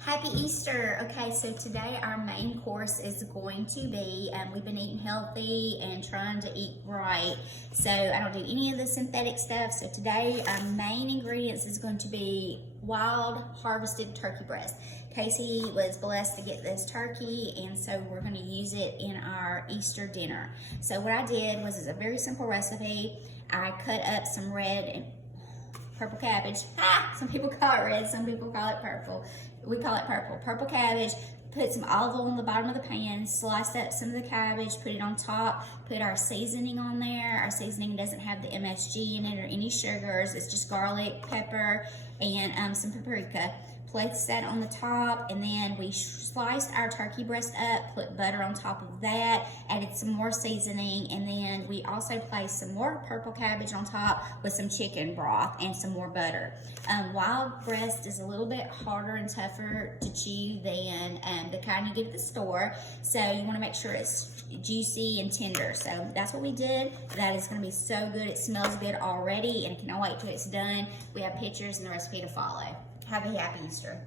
Happy Easter. Okay, so today our main course is going to be, we've been eating healthy and trying to eat right. So I don't do any of the synthetic stuff. So today our main ingredients is going to be wild harvested turkey breast. Casey was blessed to get this turkey, and so we're going to use it in our Easter dinner. So what I did was, it's a very simple recipe. I cut up some red and purple cabbage. Some people call it red, some people call it purple. We call it purple. Purple cabbage. Put some olive oil in the bottom of the pan, slice up some of the cabbage, put it on top, put our seasoning on there. Our seasoning doesn't have the MSG in it or any sugars. It's just garlic, pepper, and some paprika. Place that on the top, and then we sliced our turkey breast up, put butter on top of that, added some more seasoning, and then we also placed some more purple cabbage on top with some chicken broth and some more butter. Wild breast is a little bit harder and tougher to chew than the kind you get at the store, so you want to make sure it's juicy and tender. So that's what we did. That is going to be so good. It smells good already, and I cannot wait till it's done. We have pictures and the recipe to follow. Have a happy Easter.